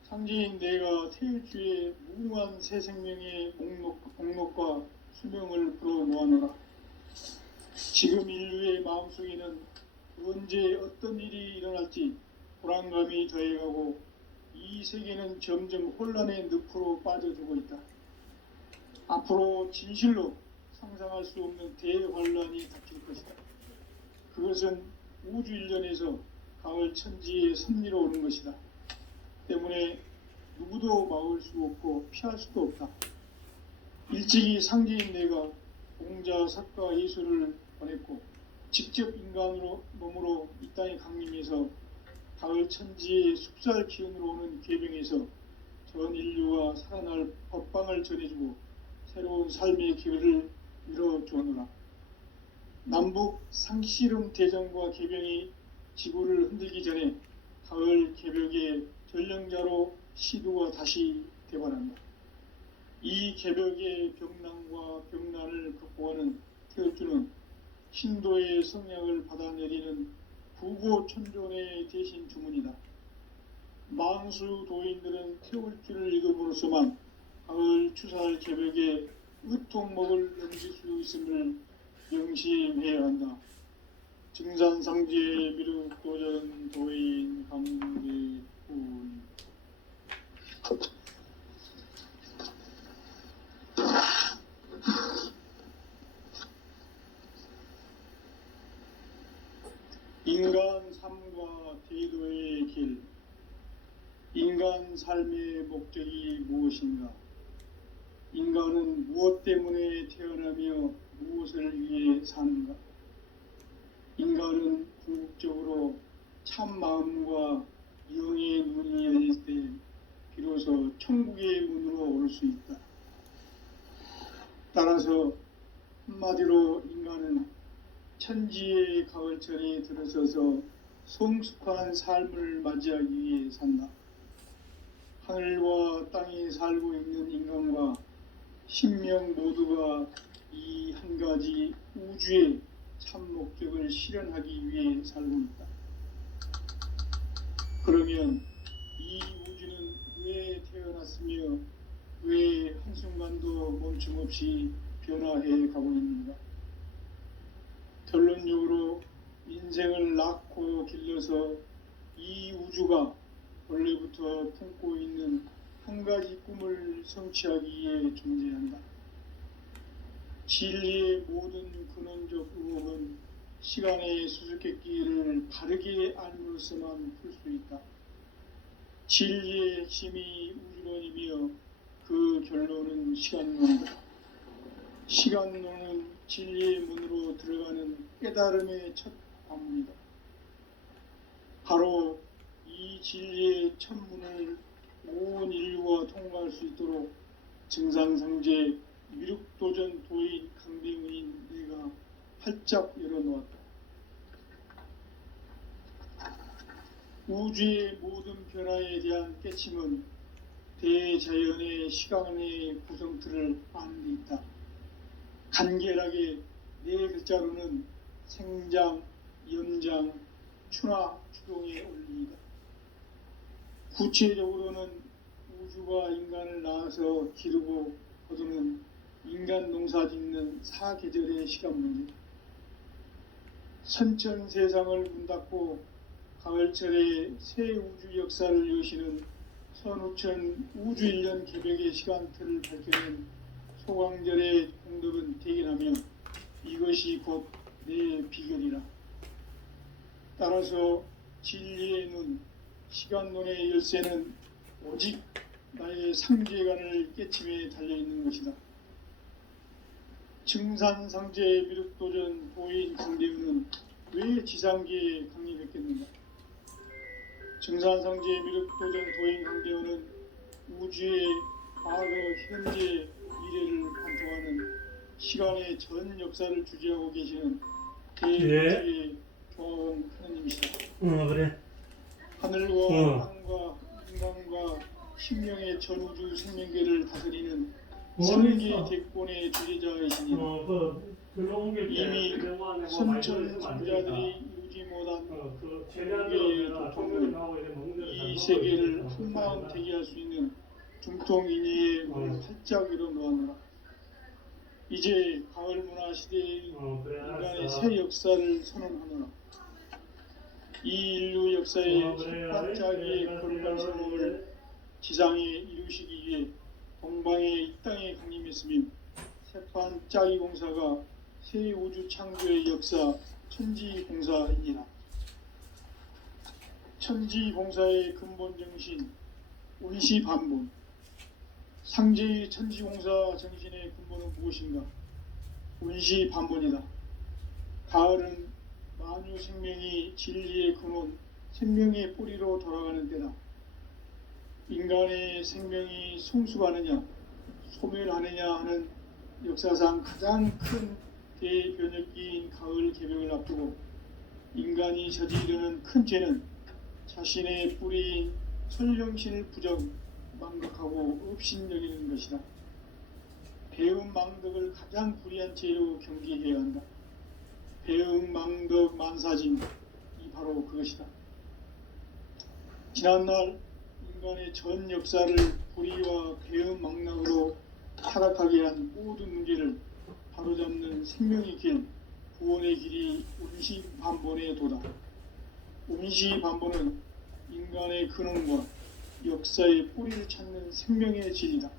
상제인 내가 태울 주의 무궁한 새 생명의 목록과 수명을 풀어놓아노라. 지금 인류의 마음속에는 언제 어떤 일이 일어날지 불안감이 더해가고 이 세계는 점점 혼란의 늪으로 빠져들고 있다. 앞으로 진실로 상상할 수 없는 대환란이 닥칠 것이다. 그것은 우주 일련에서 가을 천지의 섭리로 오는 것이다. 때문에 누구도 막을 수 없고 피할 수도 없다. 일찍이 상제인 내가 공자, 석가, 예수를 보냈고 직접 인간으로 몸으로 이 땅에 강림해서 가을 천지의 숲살 기운으로 오는 계병에서 전 인류와 살아날 법방을 전해주고 새로운 삶의 기회를 열어주노라. 남북 상씨름 대전과 계병이 지구를 흔들기 전에 가을 개벽의 전령자로 시두가 다시 되관한다. 이 개벽의 병난과 병난을 극복하는 태울주는 신도의 성약을 받아내리는 구고천존의 대신 주문이다. 망수 도인들은 태울주를 읽음으로써만 가을 추살 개벽의 의통목을 넘길 수 있음을 명심해야 한다. 증산상제 미륵도전 도인 강대군. 인간 삶과 대도의 길. 인간 삶의 목적이 무엇인가? 인간은 무엇 때문에 태어나며 무엇을 위해 사는가? 인간은 궁극적으로 참 마음과 영의 눈이 열릴 때 비로소 천국의 문으로 올 수 있다. 따라서 한마디로 인간은 천지의 가을철에 들어서서 성숙한 삶을 맞이하기 위해 산다. 하늘과 땅에 살고 있는 인간과 신명 모두가 이 한 가지 우주의 참 목적을 실현하기 위해 살고 있다. 그러면 이 우주는 왜 태어났으며 왜 한순간도 멈춤없이 변화해 가고 있는가? 결론적으로 인생을 낳고 길러서 이 우주가 원래부터 품고 있는 한 가지 꿈을 성취하기 위해 존재한다. 진리의 모든 근원적 의혹은 시간의 수수께끼를 바르게 알므로써만 풀 수 있다. 진리의 핵심이 우주론이며 그 결론은 시간론이다. 시간론은 진리의 문으로 들어가는 깨달음의 첫 관문이다. 바로 이 진리의 첫 문을 온 인류가 통과할 수 있도록 증산상제 미륵도전 도인 강대문인 내가 활짝 열어놓았다. 우주의 모든 변화에 대한 깨침은 대자연의 시간의 구성틀을 아는 데 있다. 간결하게 네 글자로는 생장, 연장, 추나 추동의 원리이다. 구체적으로는 우주가 인간을 낳아서 기르고 거두는 인간 농사 짓는 사계절의 시간 문제. 선천 세상을 문 닫고 가을철에 새 우주 역사를 여시는 선우천 우주일년 개벽의 시간틀을 밝혀낸 소강절의 공덕은 대견하며 이것이 곧 내 비결이라. 따라서 진리의 눈, 시간론의 열쇠는 오직 나의 상제관을 깨침에 달려있는 것이다. 증산상제 미륵도전 도인 강대우는 왜 지상계에 강림했겠는가? 증산상제 미륵도전 도인 강대우는 우주의 과거, 현재, 미래를 관통하는 시간의 전 역사를 주재하고 계시는 대우주의 조화원 하느님이시다. 그래. 하늘과 땅과 인간과 신명의 전우주 생명계를 다스리는 설계 대권의 주제자이시니 이미 선천 성자들이 이루지 못한 세계의 도통을 이 세계를 한마음 대기할 수 있는 중통인의의 문을 활짝 열어놓았노라. 이제 가을 문화 시대의 인간의 새 역사를 선언하노라. 이 인류 역사의 첫 반짝이의 걸발선언을 지상에 이루시기 위해 동방의 이 땅에 강림했으며 새반짝이 공사가 새 우주 창조의 역사 천지공사이니라. 천지공사의 근본 정신 운시반본. 상제의 천지공사 정신의 근본은 무엇인가? 운시반본이다. 가을은 만유 생명이 진리의 근원, 생명의 뿌리로 돌아가는 때다. 인간의 생명이 성숙하느냐, 소멸하느냐 하는 역사상 가장 큰 대변혁기인 가을 개벽을 앞두고 인간이 저지르는 큰 죄는 자신의 뿌리인 설령신을 부정, 망덕하고 업신여기는 것이다. 배음 망덕을 가장 불의한 죄로 경계해야 한다. 배음 망덕 만사진, 이 바로 그것이다. 지난날 인간의 전 역사를 불의와 배음 망락으로 타락하게 한 모든 문제를 바로잡는 생명의 길, 구원의 길이 운시반본의 도다. 운시반본은 인간의 근원과 역사의 뿌리를 찾는 생명의 질이다.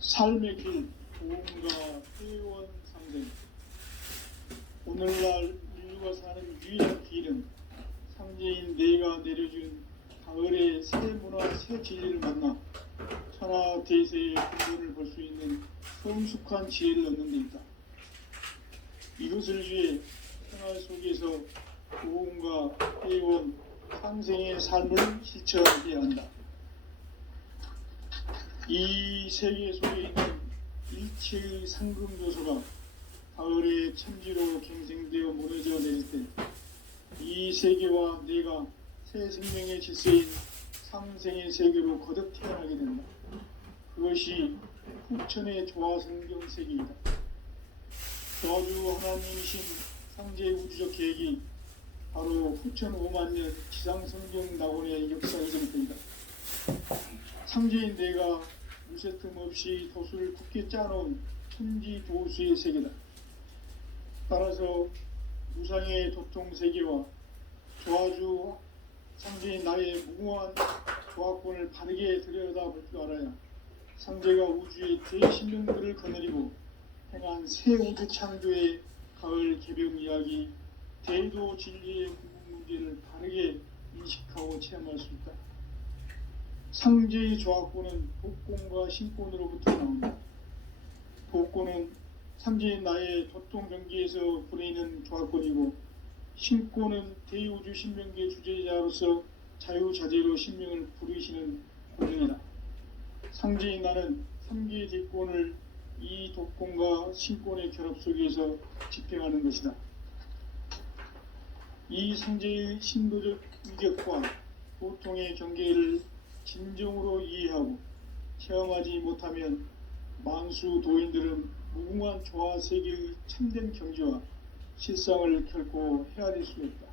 삶의 길, 도움과 회원 상생. 오늘날 인류가 사는 유일한 길은 상제인 내가 내려준 가을의 새 문화, 새 진리를 만나 천하 대세의 근본을 볼 수 있는 성숙한 지혜를 얻는 데 있다. 이것을 위해 생활 속에서 도움과 회원, 상생의 삶을 실천해야 한다. 이 세계 속에 있는 일체의 상금조소가 가을의 천지로 갱생되어 무너져 내릴 때 이 세계와 내가 새 생명의 질서인 상생의 세계로 거듭 태어나게 된다. 그것이 후천의 조화성경 세계이다. 조화주 하나님이신 상제의 우주적 계획이 바로 후천 5만년 지상성경 낙원의 역사 이전입니다. 상제인 내가 무쇠 틈 없이 도수를 굳게 짜놓은 천지 도수의 세계다. 따라서 무상의 도통 세계와 조화주 상제인 나의 무궁한 조화권을 바르게 들여다볼 줄 알아야 상제가 우주의 대신명들을 거느리고 행한 새 우주 창조의 가을 개벽 이야기, 대도 진리의 궁극 문제를 바르게 인식하고 체험할 수 있다. 상제의 조화권은 복권과 신권으로부터 나온다. 복권은 상제인 나의 도통 경계에서 부리는 조화권이고, 신권은 대우주 신명계 주제자로서 자유자재로 신명을 부르시는 권능이다. 상제인 나는 3개의 대권을 이 도권과 신권의 결합 속에서 집행하는 것이다. 이 상제의 신도적 위격과 보통의 경계를 진정으로 이해하고 체험하지 못하면 만수 도인들은 무궁한 조화 세계의 참된 경지와 실상을 결코 헤아릴 수 없다.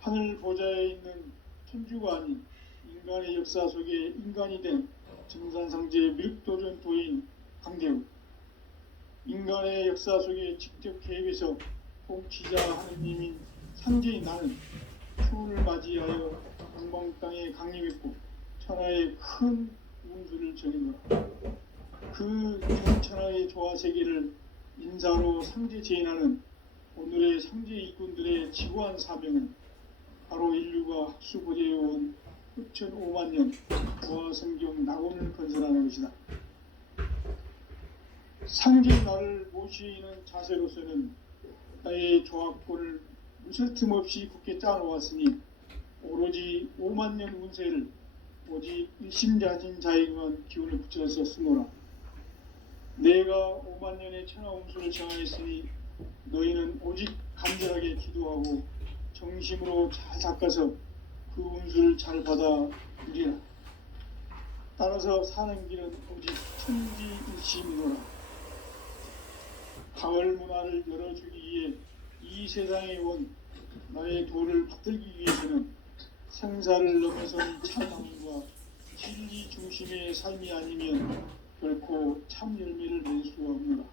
하늘 보좌에 있는 천주가 아닌 인간의 역사 속에 인간이 된 증산상제 미륵도전 도인 강대우. 인간의 역사 속에 직접 개입해서 통치자 하느님인 상제인 나는 추운을 맞이하여 동방 땅에 강림했고 천하의 큰 운수를 전해노라. 그 천하의 조화 세계를 인사로 상제 제인하는 오늘의 상제 일꾼들의 지구한 사명은 바로 인류가 학수고대해온 흑천 5만 년 보아성경 낙원을 건설하는 것이다. 상주의 나를 모시는 자세로서는 나의 조합권을 무설틈 없이 굳게 짜놓았으니 오로지 5만 년 운세를 오직 일심자진 자에게만 기운을 붙여서 쓰노라. 내가 5만 년의 천하 운수를 정하였으니 너희는 오직 간절하게 기도하고 정심으로 잘 닦아서 그 운수를 잘 받아 누리라. 따라서 사는 길은 오직 천지일심이노라. 가을 문화를 열어주기 위해 이 세상에 온 나의 도를 받들기 위해서는 생사를 넘어선 참함과 진리 중심의 삶이 아니면 결코 참 열매를 낼 수가 없노라.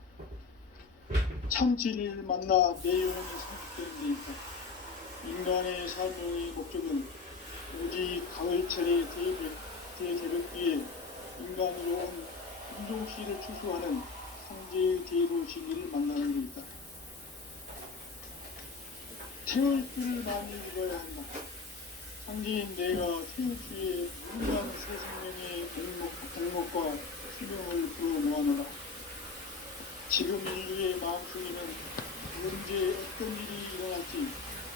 참 진리를 만나 내 영혼이 성숙되는 데 있다. 인간의 삶의 목적은 오직 가을철의 대개벽기에 인간으로 온 인종시를 추수하는 황제의 대도 진리를 만나는 데 있다. 태울 줄을 많이 읽어야 한다. 황제인 내가 태울 주에 무한 새 생명의 공목과 수명을 불어모아노라. 지금 인류의 마음속에는 언제 어떤 일이 일어날지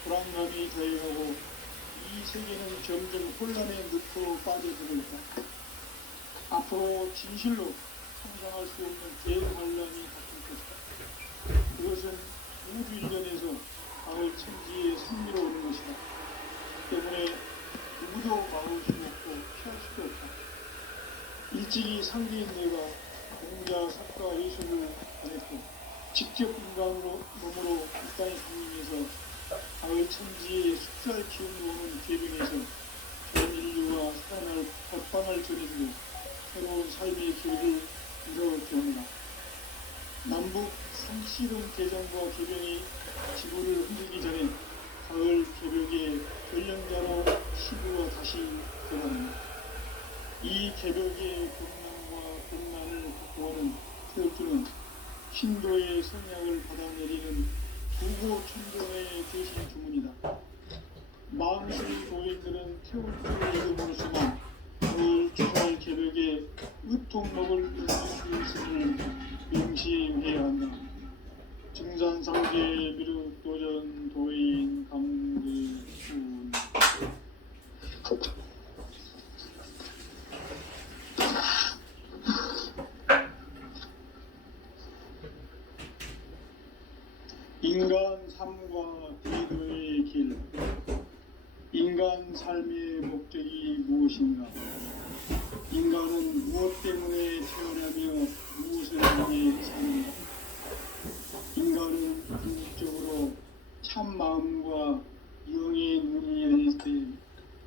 불안감이 더해가고 이 세계는 점점 혼란의 늪으로 빠져들고 있다. 앞으로 진실로 상상할 수 없는 대환란이 닥칠 것이다. 그것은 우주 일련에서 가을 천지의 승리로 오는 것이다. 때문에 누구도 막을 수 없고 피할 수도 없다. 일찍이 상대인 내가 공자, 사과, 예술을 안했고 직접 인간으로 몸으로 이 땅에 강림해서 가을 천지의 숫살 기운으로 오는 계명에서 전 인류가 살아날 법방을 전해주고 새로운 삶의 길을 이뤄주옵니다. 남북 삼씨름 대전과 개병이 지구를 흔들기 전에 가을 개벽의 전령자로 시구가 다시 들어갑니다. 이 개벽의 경난과 공난을 극복하는 태극기는 신도의 성약을 받아내리는 부고 천종의 대신 주문이다. 마음술 도인들은 태울 줄을 읽음으로써만 가을 추살 개벽의 의통목을 이룰 수 있음을 명심해야 한다. 증산상계 비륵 도전 도인 강대훈. 인간 삶과 대도의 길. 인간 삶의 목적이 무엇인가? 인간은 무엇 때문에 태어나며 무엇을 위해 사는가? 인간은 궁극적으로 참 마음과 영의 눈이 열릴 때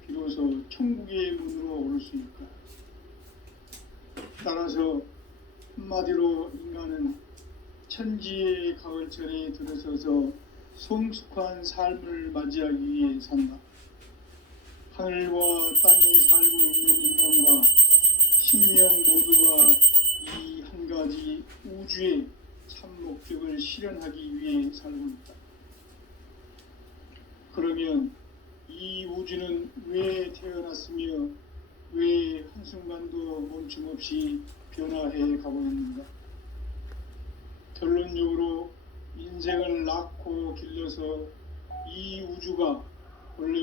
비로소 천국의 문으로 올 수 있다. 따라서 한마디로 인간은 천지의 가을철에 들어서서 성숙한 삶을 맞이하기 위해 산다. 하늘과 땅에 살고 있는 인간과 신명 모두가 이 한 가지 우주의 참 목적을 실현하기 위해 살고 있다. 그러면 이 우주는 왜 태어났으며 왜 한순간도 멈춤 없이 변화해 가고 있는가? 결론적으로 인생을 낳고 길러서 이 우주가 원래